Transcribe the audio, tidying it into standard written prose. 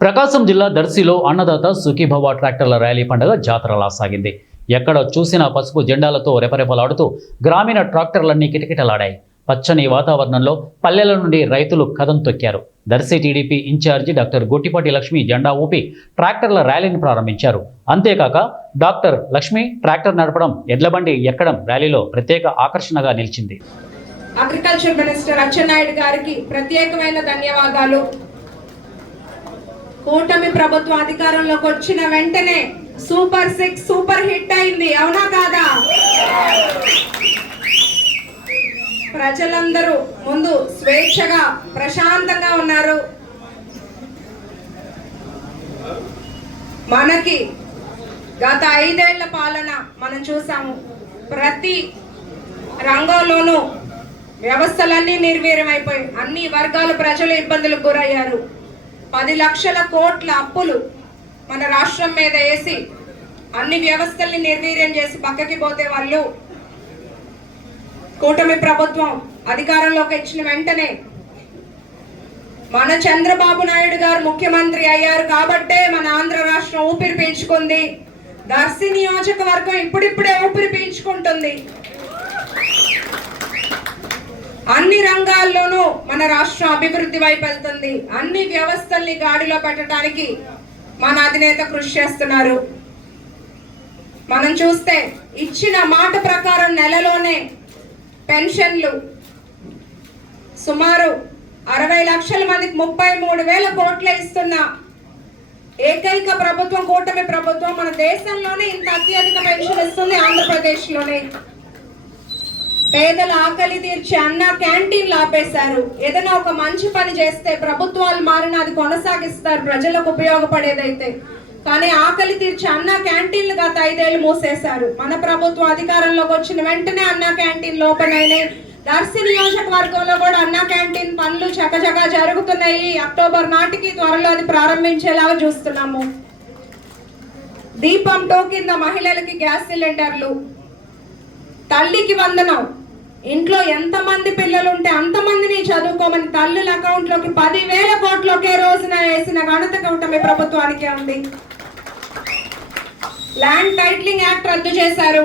ప్రకాశం జిల్లా దర్శిలో అన్నదాత సుఖీభవ ట్రాక్టర్ల ర్యాలీ పండుగ జాతరలా సాగింది. ఎక్కడ చూసినా పసుపు జెండాలతో రెపరెపలాడుతూ గ్రామీణ ట్రాక్టర్లన్నీ కిటకిటలాడాయి. పచ్చని వాతావరణంలో పల్లెల నుండి రైతులు కదం తొక్కారు. Darsi TDP incharge doctor Gottipati Lakshmi జెండా ఊపి ట్రాక్టర్ల ర్యాలీని ప్రారంభించారు. అంతేకాక డాక్టర్ లక్ష్మి ట్రాక్టర్ నడపడం, ఎడ్లబండి ఎక్కడం ర్యాలీలో ప్రత్యేక ఆకర్షణగా నిలిచింది. అగ్రికల్చర్ మినిస్టర్ అచ్చెన్నాయుడు గారికి ప్రత్యేకమైన ధన్యవాదాలు. కూటమి ప్రభుత్వం అధికారంలోకి వచ్చిన వెంటనే సూపర్ 6 సూపర్ హిట్ అయింది, అవునా కాదా? ప్రజలందరూ ముందు స్వేచ్ఛగా ప్రశాంతంగా ఉన్నారు. మనకి గత 5 ఏళ్ల పాలన మనం చూసాము. ప్రతి రంగంలోనూ వ్యవస్థలన్నీ నిర్వీర్యమైపోయి అన్ని వర్గాల ప్రజలు ఇబ్బందులకు గురయ్యారు. 10 లక్షల కోట్ల అప్పులు మన రాష్ట్రం మీద వేసి అన్ని వ్యవస్థల్ని నిర్వీర్యం చేసి పక్కకి పోతే వాళ్ళు కూటమి ప్రభుత్వం అధికారంలోకి వచ్చిన వెంటనే మన చంద్రబాబు నాయుడు గారు ముఖ్యమంత్రి అయ్యారు కాబట్టే మన ఆంధ్ర రాష్ట్రం ఊపిరి పీల్చుకుంది. దర్శి నియోజకవర్గం ఇప్పుడిప్పుడే ఊపిరి పీల్చుకుంటుంది. అన్ని రంగాల్లోనూ మన రాష్ట్రం అభివృద్ధి వైపు వెళ్తుంది. అన్ని వ్యవస్థల్ని గాడిలో పెట్టడానికి మన అధినేత కృషి చేస్తున్నారు. మనం చూస్తే ఇచ్చిన మాట ప్రకారం నెలలోనే పెన్షన్లు సుమారు 60 లక్షల మందికి 33,000 కోట్లు ఇస్తున్న ఏకైక ప్రభుత్వం కూటమి ప్రభుత్వం. మన దేశంలోనే ఇంత అత్యధిక పెన్షన్ ఇస్తుంది ఆంధ్రప్రదేశ్లోనే. పేదల ఆకలి తీర్చే అన్న క్యాంటీన్లు ఆపేశారు. ఏదైనా ఒక మంచి పని చేస్తే ప్రభుత్వాలు మారిన అది కొనసాగిస్తారు ప్రజలకు ఉపయోగపడేదైతే. కానీ ఆకలి తీర్చే అన్న క్యాంటీన్లు గత 5 ఏళ్ళు మూసేశారు. మన ప్రభుత్వం అధికారంలోకి వచ్చిన వెంటనే అన్న క్యాంటీన్లు ఓపెన్ అయినాయి. దర్శి నియోజకవర్గంలో కూడా అన్న క్యాంటీన్ పనులు చకచకా జరుగుతున్నాయి. అక్టోబర్ నాటికి త్వరలో అది ప్రారంభించేలాగా చూస్తున్నాము. దీపం 2 కింద మహిళలకి గ్యాస్ సిలిండర్లు, తల్లికి వందనం. ఇంట్లో ఎంతమంది పిల్లలు ఉంటే అంతమందిని చదువుకోమని తల్లుల అకౌంట్లోకి 10,000 కోట్లు ఒకే రోజున వేసిన ఘనత కూటమి ప్రభుత్వానికే ఉంది. ల్యాండ్ టైటిలింగ్ యాక్ట్ రద్దు చేశారు.